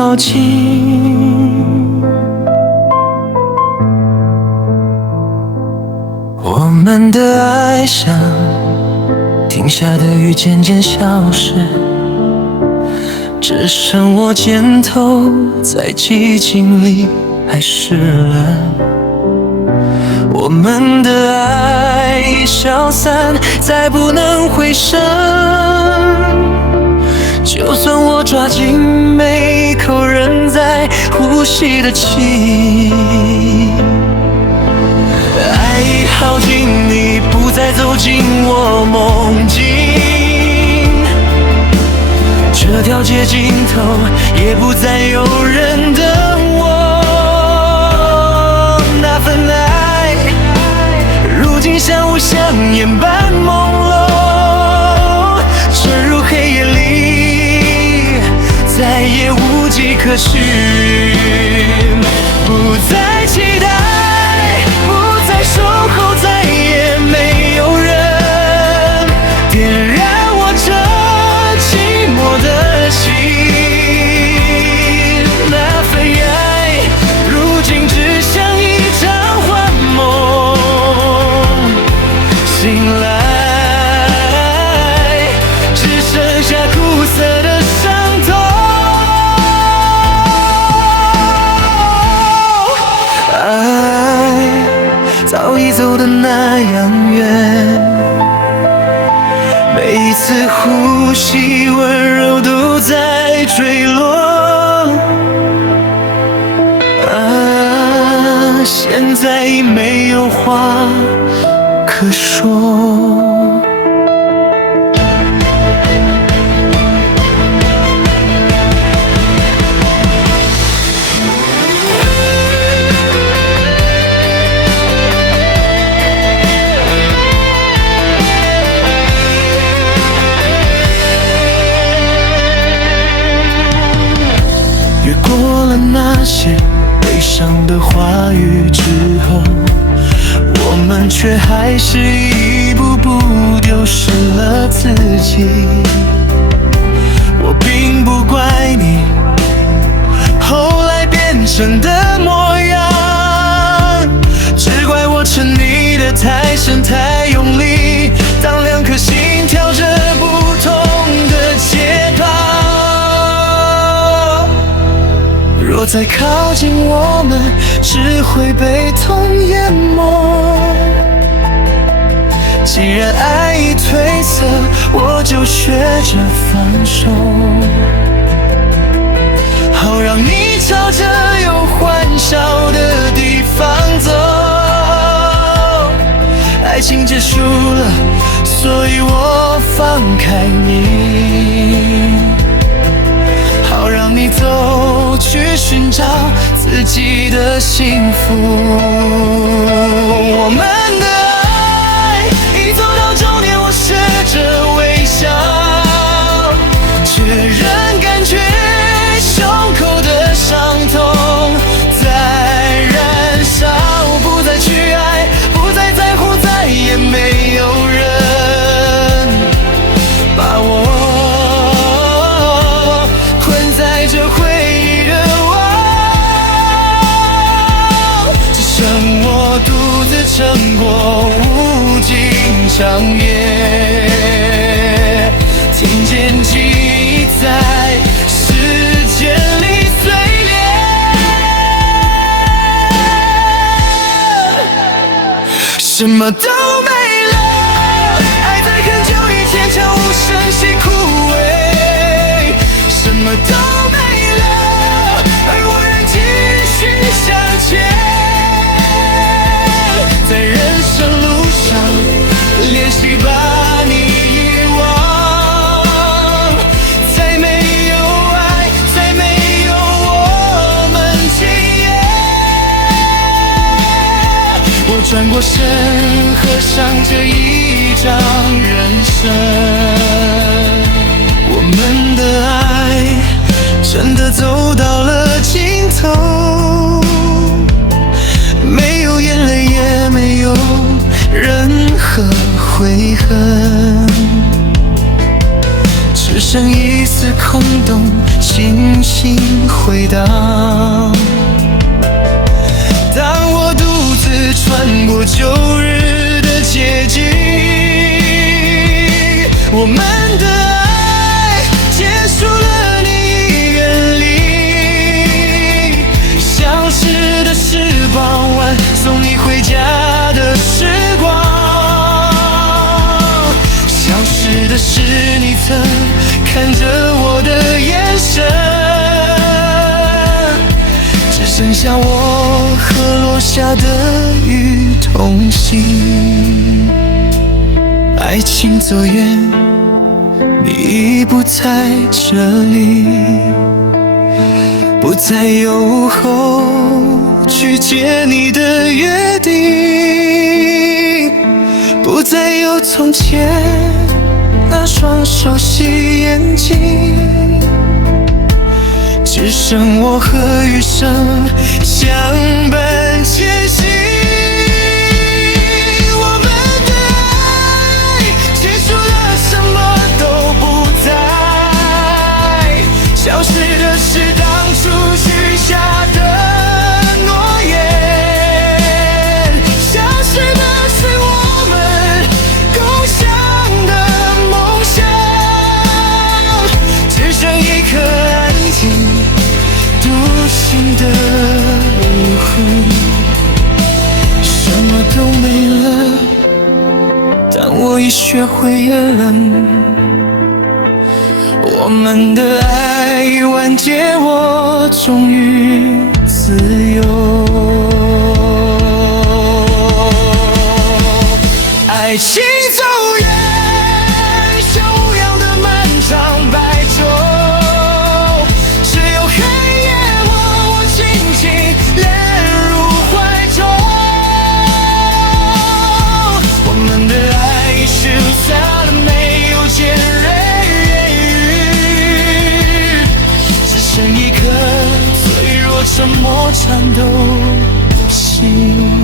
靠近。我们的爱像停下的雨渐渐消失，只剩我肩头在寂静里还湿了。我们的爱已消散，再不能回声。就算我抓紧每一口仍在呼吸的气，爱已耗尽，你不再走进我梦境。这条街尽头也不再有人等我，那份爱如今像雾像烟般朦胧，沉入黑夜里，再也无迹可寻。不再期待，不再守候，再也没有人点燃我这寂寞的心。那份爱如今只像一场幻梦，醒来只剩下苦涩的伤痛。爱早已走得那样远，每一次呼吸温柔都在坠落。现在已没有话可说。越过了那些悲伤的话语之后，我们却还是一步步丢失了自己。我并不怪你后来变成的模样，只怪我沉溺的太深太用力，当两颗心跳着不同的节拍。若再靠近我们，只会被痛淹没。既然爱已褪色，我就学着放手，好让你朝着有欢笑的地方走。爱情结束了，所以我放开你，好让你走去寻找自己的幸福。我们的爱已走到终点，我试着微笑，却仍感觉胸口的伤痛在燃烧。不再去爱，不再在乎，再也没有人把我撑过无尽长夜，听见记忆在时间里碎裂，什么都没了，爱在很久以前悄无声息枯萎，什么都没了，而我仍继续向前。在人生路上练习把你遗忘，再没有爱，再没有我们今夜。我转过身，合上这一张人生。我们的爱真的走到了尽头，没有眼泪，也没有任何悔恨，只剩一丝空洞，轻轻回回荡。当我独自穿过旧日的街景，我们的爱结束了，你已远离。消失的是傍晚送你回家的时光，消失的是你曾看着我的眼神，只剩下我和落下的雨同行。爱情走远，你已不在这里，不再有午后去见你的约定，不再有从前那双熟悉眼睛，只剩我和余生相伴前行。我们的爱结束了，什么都不在，消失的是当初许下的诺言，消失的是我们共享的梦想，只剩一颗安静独行的灵魂，什么都没了，但我已学会了冷。我们的爱已完结，我终于自由。爱情走远，像无恙的漫长白昼，只有黑夜握我紧紧连入怀中。我们的爱已失散了，没有尖锐，剩一颗脆弱、沉默、颤抖的心。